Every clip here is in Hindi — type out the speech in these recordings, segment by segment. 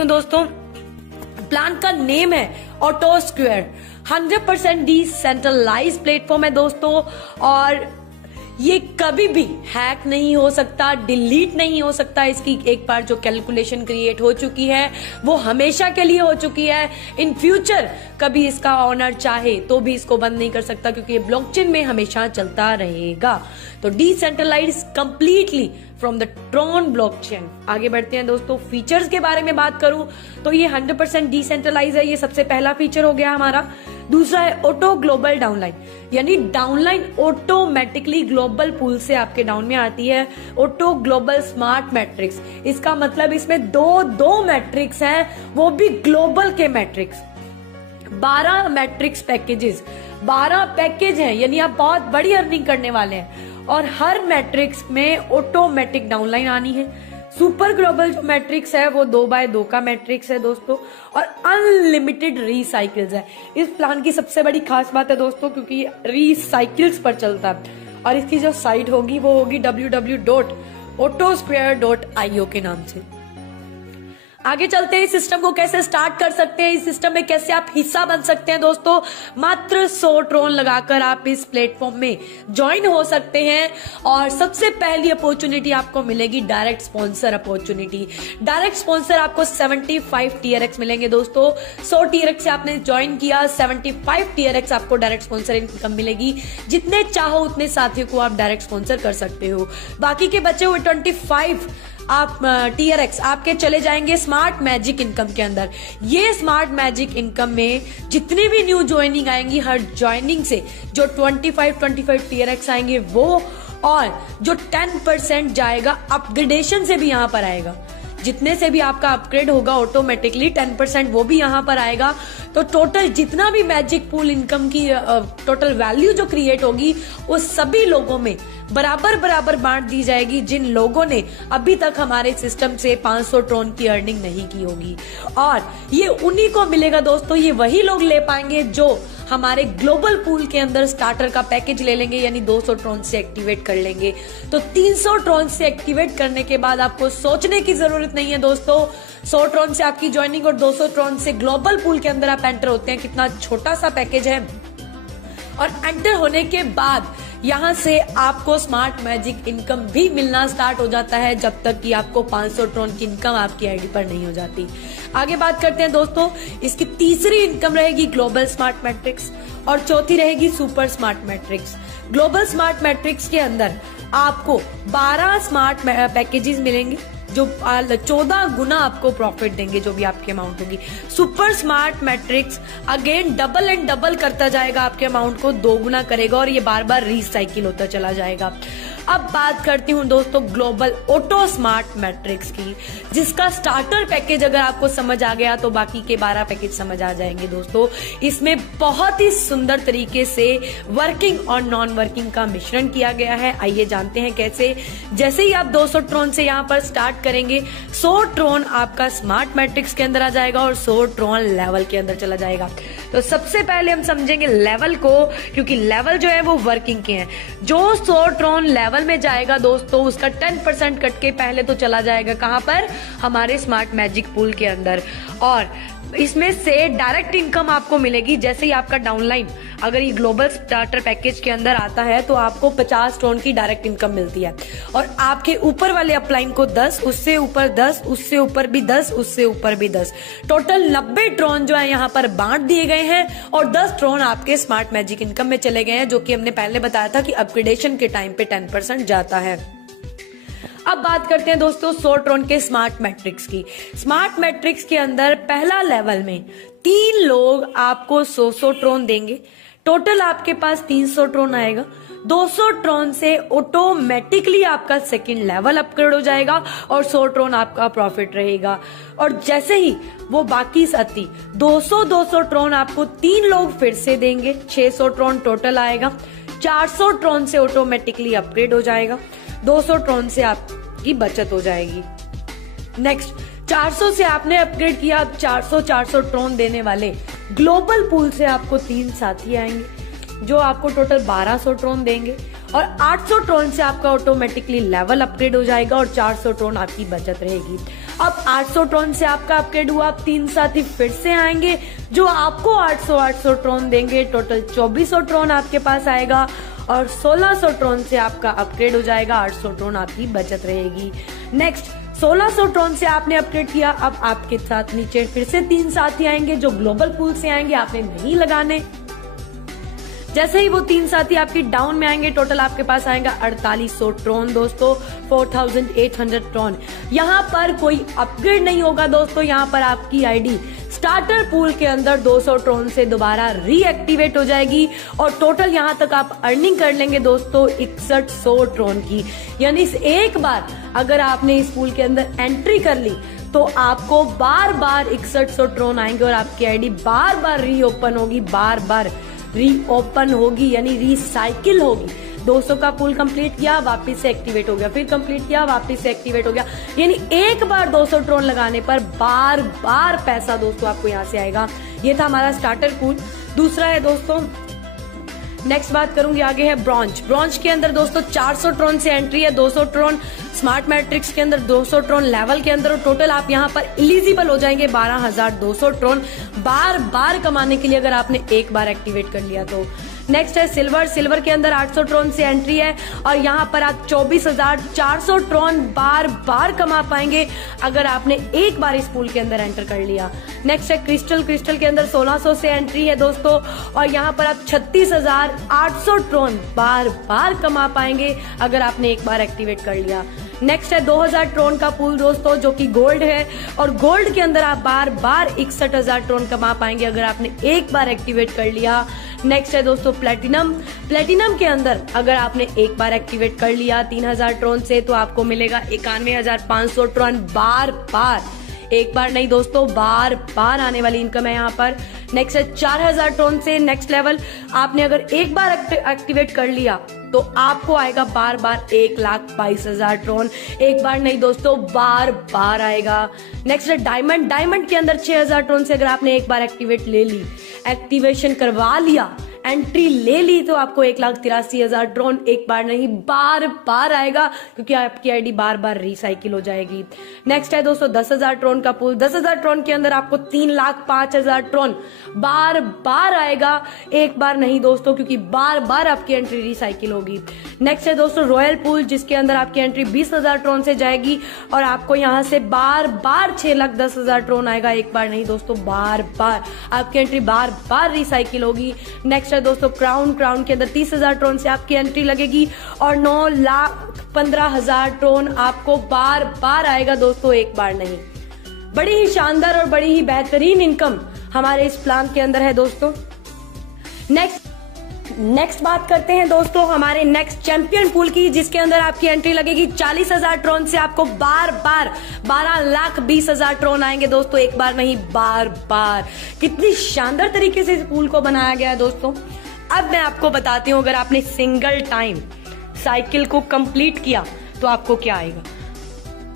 हूँ दोस्तों, प्लान का नेम है ऑटो स्क्वायर। 100% डिसेंट्रलाइज प्लेटफॉर्म है दोस्तों, और ये कभी भी हैक नहीं हो सकता, डिलीट नहीं हो सकता। इसकी एक बार जो कैलकुलेशन क्रिएट हो चुकी है वो हमेशा के लिए हो चुकी है। इन फ्यूचर कभी इसका ऑनर चाहे तो भी इसको बंद नहीं कर सकता, क्योंकि ये ब्लॉकचेन में हमेशा चलता रहेगा। तो decentralize completely from the Tron blockchain. आगे बढ़ते हैं दोस्तों, फीचर्स के बारे में बात करूं तो ये 100% डिसेंट्रलाइज है, ये सबसे पहला फीचर हो गया हमारा। दूसरा है ऑटो ग्लोबल डाउनलाइन, यानी डाउनलाइन ऑटोमेटिकली ग्लोबल पूल से आपके डाउन में आती है। ऑटो ग्लोबल स्मार्ट मैट्रिक्स, इसका मतलब इसमें दो मैट्रिक्स हैं, वो भी ग्लोबल के मैट्रिक्स। 12 मैट्रिक्स पैकेजेस, 12 पैकेज हैं, यानी आप बहुत बड़ी अर्निंग करने वाले हैं। और हर मैट्रिक्स में ऑटोमेटिक डाउनलाइन आनी है। सुपर ग्लोबल जो मैट्रिक्स है वो 2x2 का मैट्रिक्स है दोस्तों, और अनलिमिटेड रीसाइकिल्स है। इस प्लान की सबसे बड़ी खास बात है दोस्तों, क्योंकि ये रीसाइकिल्स पर चलता है। और इसकी जो साइट होगी वो होगी www.autosquare.io के नाम से। आगे चलते हैं, इस सिस्टम को कैसे स्टार्ट कर सकते हैं, इस सिस्टम में कैसे आप हिस्सा बन सकते हैं दोस्तों। मात्र 100 ट्रोन लगाकर आप इस प्लेटफॉर्म में ज्वाइन हो सकते हैं। और सबसे पहली अपॉर्चुनिटी आपको मिलेगी direct sponsor opportunity. Direct sponsor आपको 75 TRX मिलेंगे दोस्तों। 100 TRX से आपने ज्वाइन किया, 75 TRX आपको डायरेक्ट स्पॉन्सर इनकम मिलेगी। जितने चाहो उतने साथियों को आप डायरेक्ट स्पॉन्सर कर सकते हो। बाकी के बचे हुए 25 आप TRX आपके चले जाएंगे स्मार्ट मैजिक इनकम के अंदर। ये स्मार्ट मैजिक इनकम में जितनी भी न्यू ज्वाइनिंग आएंगी, हर ज्वाइनिंग से जो 25 TRX आएंगे वो, और जो 10% जाएगा अपग्रेडेशन से भी यहाँ पर आएगा। जितने से भी आपका अपग्रेड होगा ऑटोमेटिकली 10% वो भी यहाँ पर आएगा। तो टोटल जितना भी मैजिक पूल इनकम की टोटल वैल्यू जो क्रिएट होगी वो सभी लोगों में बराबर बांट दी जाएगी, जिन लोगों ने अभी तक हमारे सिस्टम से 500 ट्रोन की अर्निंग नहीं की होगी। और ये उन्हीं को मिलेगा दोस्तों, ये वही लोग ले पाएंगे जो हमारे ग्लोबल पूल के अंदर स्टार्टर का पैकेज ले लेंगे, यानी 200 ट्रोन से एक्टिवेट कर लेंगे। तो 300 ट्रोन से एक्टिवेट करने के बाद आपको सोचने की जरूरत नहीं है दोस्तों। 100 ट्रोन से आपकी ज्वाइनिंग और 200 ट्रोन से ग्लोबल पूल के अंदर आप एंटर होते हैं। कितना छोटा सा पैकेज है। और एंटर होने के बाद यहाँ से आपको स्मार्ट मैजिक इनकम भी मिलना स्टार्ट हो जाता है, जब तक कि आपको 500 ट्रोन की इनकम आपकी आईडी पर नहीं हो जाती। आगे बात करते हैं दोस्तों, इसकी तीसरी इनकम रहेगी ग्लोबल स्मार्ट मैट्रिक्स, और चौथी रहेगी super smart matrix. Global smart matrix के अंदर आपको 12 स्मार्ट पैकेजेस मिलेंगे जो 14 गुना आपको प्रॉफिट देंगे, जो भी आपकी अमाउंट होगी। Super smart matrix again double and double करता जाएगा, आपके अमाउंट को 2 गुना करेगा, और ये बार बार रिसाइकिल होता चला जाएगा। अब बात करती हूँ दोस्तों ग्लोबल ऑटो स्मार्ट मैट्रिक्स की, जिसका स्टार्टर पैकेज अगर आपको समझ आ गया तो बाकी के 12 पैकेज समझ आ जाएंगे दोस्तों। इसमें बहुत ही सुंदर तरीके से वर्किंग और नॉन वर्किंग का मिश्रण किया गया है। आइए जानते हैं कैसे। जैसे ही आप 200 ट्रोन से यहाँ पर स्टार्ट करेंगे, 100 ट्रोन आपका स्मार्ट मैट्रिक्स के अंदर आ जाएगा और 100 ट्रोन लेवल के अंदर चला जाएगा। तो सबसे पहले हम समझेंगे लेवल को, क्योंकि लेवल जो है वो वर्किंग के हैं। जो 100 ट्रोन लेवल में जाएगा दोस्तों, उसका 10% कट के पहले तो चला जाएगा कहां पर, हमारे स्मार्ट मैजिक पूल के अंदर। और इसमें से डायरेक्ट इनकम आपको मिलेगी जैसे ही आपका डाउनलाइन अगर ये ग्लोबल स्टार्टर पैकेज के अंदर आता है तो आपको 50 ट्रोन की डायरेक्ट इनकम मिलती है। और आपके ऊपर वाले अपलाइन को 10, उससे ऊपर 10, उससे ऊपर भी 10, उससे ऊपर भी 10, टोटल 90 ट्रोन जो है यहाँ पर बांट दिए गए हैं। और 10 ट्रोन आपके स्मार्ट मैजिक इनकम में चले गए हैं, जो कि हमने पहले बताया था कि अपग्रेडेशन के टाइम पे 10% जाता है। अब बात करते हैं दोस्तों 100 ट्रोन के स्मार्ट मैट्रिक्स की। स्मार्ट मैट्रिक्स के अंदर पहला लेवल में 3 लोग आपको 100 ट्रोन देंगे। टोटल आपके पास 300 ट्रोन आएगा। 200 ट्रोन से ऑटोमेटिकली आपका सेकंड लेवल अपग्रेड हो जाएगा और 100 ट्रोन आपका प्रॉफिट रहेगा। और जैसे ही वो बाकी साथी 200 ट्रोन आपको 3 लोग फिर से देंगे, 600 ट्रोन टोटल आएगा। 400 ट्रोन से ऑटोमेटिकली अपग्रेड हो जाएगा। 200 ट्रोन से आपकी बचत हो जाएगी। नेक्स्ट 400 से आपने अपग्रेड किया, अब 400 ट्रोन देने वाले ग्लोबल पूल से आपको 3 साथी आएंगे जो आपको टोटल 1200 ट्रोन देंगे। और 800 ट्रोन से आपका ऑटोमेटिकली लेवल अपग्रेड हो जाएगा और 400 ट्रोन आपकी बचत रहेगी। अब 800 ट्रॉन से आपका अपग्रेड हुआ, अब 3 साथी फिर से आएंगे जो आपको 800 ट्रॉन देंगे। टोटल 2400 ट्रॉन आपके पास आएगा और 1600 ट्रॉन से आपका अपग्रेड हो जाएगा, 800 ट्रॉन आपकी बचत रहेगी। नेक्स्ट 1600 ट्रॉन से आपने अपग्रेड किया, अब आपके साथ नीचे फिर से 3 साथी आएंगे जो ग्लोबल पूल से आएंगे, आपने नहीं लगाने। जैसे ही वो 3 साथी आपकी डाउन में आएंगे, टोटल आपके पास आएगा 4800 ट्रॉन दोस्तों, 4800 ट्रॉन। यहाँ पर कोई अपग्रेड नहीं होगा दोस्तों, यहाँ पर आपकी आईडी स्टार्टर पूल के अंदर 200 ट्रॉन से दोबारा रीएक्टिवेट हो जाएगी और टोटल यहाँ तक आप अर्निंग कर लेंगे दोस्तों 6100 ट्रॉन की। यानी एक बार अगर आपने इस पूल के अंदर एंट्री कर ली तो आपको बार बार 6100 ट्रॉन आएंगे और आपकी आईडी बार बार रीओपन होगी, बार बार रीओपन होगी, यानी रिसाइकिल होगी। 200 का पूल कंप्लीट किया, वापस से एक्टिवेट हो गया, फिर कंप्लीट किया, वापस से एक्टिवेट हो गया। यानी एक बार 200 ट्रॉन लगाने पर बार बार पैसा दोस्तों आपको यहाँ से आएगा। ये था हमारा स्टार्टर पूल। दूसरा है दोस्तों, नेक्स्ट बात करूंगी आगे है ब्रॉन्ज। ब्रॉन्ज के अंदर दोस्तों 400 ट्रॉन से एंट्री है, 200 ट्रॉन स्मार्ट मैट्रिक्स के अंदर, 200 ट्रॉन लेवल के अंदर, और टोटल आप यहाँ पर एलिजिबल हो जाएंगे 12200 ट्रॉन बार बार कमाने के लिए अगर आपने एक बार एक्टिवेट कर लिया तो। नेक्स्ट है सिल्वर। सिल्वर के अंदर 800 ट्रॉन से एंट्री है और यहाँ पर आप 24400 ट्रॉन बार बार कमा पाएंगे अगर आपने एक बार इस पूल के अंदर एंटर कर लिया। नेक्स्ट है क्रिस्टल। क्रिस्टल के अंदर 1600 से एंट्री है दोस्तों और यहाँ पर आप 36800 ट्रॉन बार बार कमा पाएंगे अगर आपने एक बार एक्टिवेट कर लिया। नेक्स्ट है 2000 ट्रॉन का पूल दोस्तों जो कि गोल्ड है और गोल्ड के अंदर आप बार बार 61000 ट्रॉन कमा पाएंगे अगर आपने एक बार एक्टिवेट कर लिया। नेक्स्ट है दोस्तों प्लेटिनम। प्लेटिनम के अंदर अगर आपने एक बार एक्टिवेट कर लिया 3000 ट्रॉन से तो आपको मिलेगा 91500 ट्रॉन बार बार, एक बार नहीं दोस्तों बार बार आने वाली इनकम है यहाँ पर। नेक्स्ट है 4000 ट्रॉन से नेक्स्ट लेवल। आपने अगर एक बार एक्टिवेट कर लिया तो आपको आएगा बार बार 1,22,000 ट्रॉन, एक बार नहीं दोस्तों बार बार आएगा। नेक्स्ट है डायमंड। डायमंड के अंदर 6000 ट्रॉन से अगर आपने एक बार एक्टिवेट ले ली, एक्टिवेशन करवा लिया, एंट्री ले ली तो आपको 1,83,000 ट्रॉन एक बार नहीं बार बार आएगा क्योंकि आपकी आईडी बार बार रिसाइकिल हो जाएगी। नेक्स्ट है दोस्तों 10,000 ट्रॉन का पूल। 10,000 ट्रॉन के अंदर आपको 3,05,000 ट्रॉन बार बार आएगा, एक बार नहीं दोस्तों क्योंकि बार बार आपकी एंट्री रिसाइकिल होगी। नेक्स्ट है दोस्तों रॉयल पूल जिसके अंदर आपकी एंट्री 20,000 ट्रॉन से जाएगी और आपको यहाँ से बार बार 6,10,000 ट्रॉन आएगा, एक बार नहीं दोस्तों बार बार आपकी एंट्री बार बार रिसाइकिल होगी। नेक्स्ट है दोस्तों क्राउन। क्राउन के अंदर 30,000 ट्रॉन से आपकी एंट्री लगेगी और 9,15,000 ट्रॉन आपको बार बार आएगा दोस्तों, एक बार नहीं। बड़ी ही शानदार और बड़ी ही बेहतरीन इनकम हमारे इस प्लान के अंदर है दोस्तों। नेक्स्ट बात करते हैं दोस्तों हमारे नेक्स्ट चैंपियन पूल की जिसके अंदर आपकी एंट्री लगेगी 40,000 ट्रॉन से आपको बार बार 12,20,000 ट्रॉन आएंगे दोस्तों, एक बार नहीं बार बार। कितनी शानदार तरीके से इस पूल को बनाया गया है दोस्तों। अब मैं आपको बताती हूँ अगर आपने सिंगल टाइम साइकिल को कंप्लीट किया तो आपको क्या आएगा।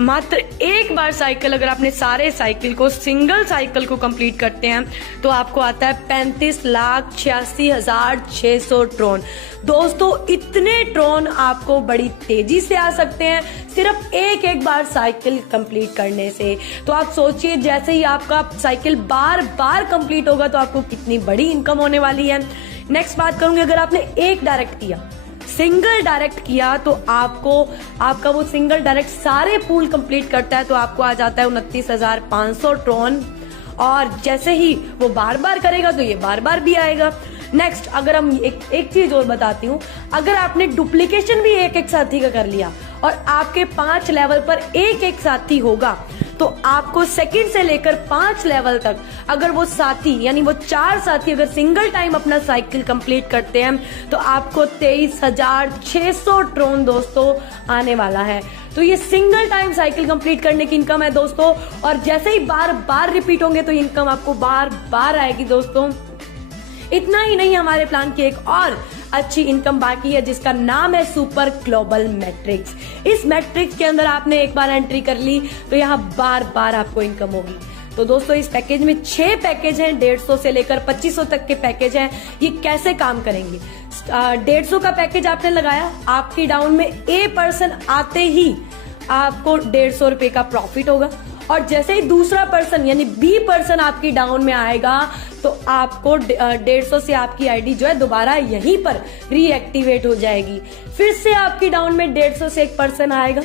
मात्र एक बार साइकिल अगर आपने सारे साइकिल को सिंगल साइकिल को कंप्लीट करते हैं तो आपको आता है 35,86,600 ट्रॉन। दोस्तों इतने ट्रॉन आपको बड़ी तेजी से आ सकते हैं सिर्फ एक बार साइकिल कंप्लीट करने से। तो आप सोचिए जैसे ही आपका साइकिल बार बार कंप्लीट होगा तो आपको कितनी बड़ी इनकम होने वाली है। नेक्स्ट बात करूंगी अगर आपने एक डायरेक्ट किया, सिंगल डायरेक्ट किया तो आपका वो सिंगल डायरेक्ट सारे पूल कंप्लीट करता है तो आपको आ जाता है 29,500 ट्रॉन और जैसे ही वो बार बार करेगा तो ये बार बार भी आएगा। नेक्स्ट अगर हम एक चीज और बताती हूँ, अगर आपने डुप्लीकेशन भी एक साथी का कर लिया और आपके 5 लेवल पर एक साथी होगा तो आपको सेकंड से लेकर 5 लेवल तक अगर वो साथी यानी वो 4 साथी अगर सिंगल टाइम अपना साइकिल कंप्लीट करते हैं तो आपको 23,600 ट्रॉन दोस्तों आने वाला है। तो ये सिंगल टाइम साइकिल कंप्लीट करने की इनकम है दोस्तों और जैसे ही बार बार रिपीट होंगे तो इनकम आपको बार बार आएगी दोस्तों। इतना ही नहीं, हमारे प्लान की एक और अच्छी इनकम बाकी है जिसका नाम है सुपर ग्लोबल मैट्रिक्स। इस मैट्रिक्स के अंदर आपने एक बार एंट्री कर ली तो यहाँ बार बार आपको इनकम होगी। तो दोस्तों इस पैकेज में 6 पैकेज हैं, 150 से लेकर 2500 तक के पैकेज हैं। ये कैसे काम करेंगे? 150 का पैकेज आपने लगाया, आपकी डाउन में A पर्सन आते ही आपको 150 रुपए का प्रॉफिट होगा और जैसे ही दूसरा पर्सन यानी बी पर्सन आपकी डाउन में आएगा तो आपको 150 से आपकी आईडी जो है दोबारा यहीं पर रीएक्टिवेट हो जाएगी। फिर से आपकी डाउन में 150 से एक पर्सन आएगा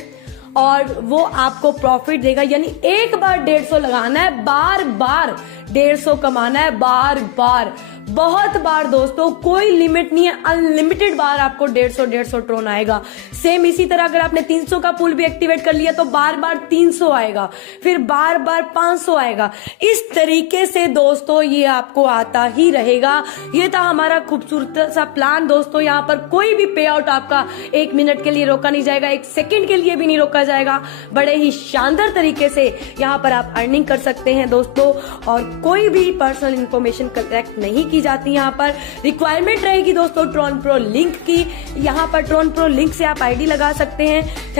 और वो आपको प्रॉफिट देगा। यानी एक बार 150 लगाना है, बार बार 150 कमाना है, बार बार, बहुत बार दोस्तों, कोई लिमिट नहीं है, अनलिमिटेड बार आपको 150 ट्रोन आएगा। सेम इसी तरह अगर आपने 300 का पूल भी एक्टिवेट कर लिया तो बार बार 300 आएगा, फिर बार बार 500 आएगा। इस तरीके से दोस्तों ये आपको आता ही रहेगा। ये था हमारा खूबसूरत सा प्लान दोस्तों। यहाँ पर कोई भी पे आउट आपका 1 मिनट के लिए रोका नहीं जाएगा, 1 सेकेंड के लिए भी नहीं रोका जाएगा। बड़े ही शानदार तरीके से यहाँ पर आप अर्निंग कर सकते हैं दोस्तों, और कोई भी पर्सनल इंफॉर्मेशन कलेक्ट नहीं की जाती। यहाँ पर रिक्वायरमेंट रहेगी दोस्तों ट्रॉन प्रो लिंक की। यहाँ पर ट्रॉन प्रो लिंक से आप आईडी लगा सकते हैं।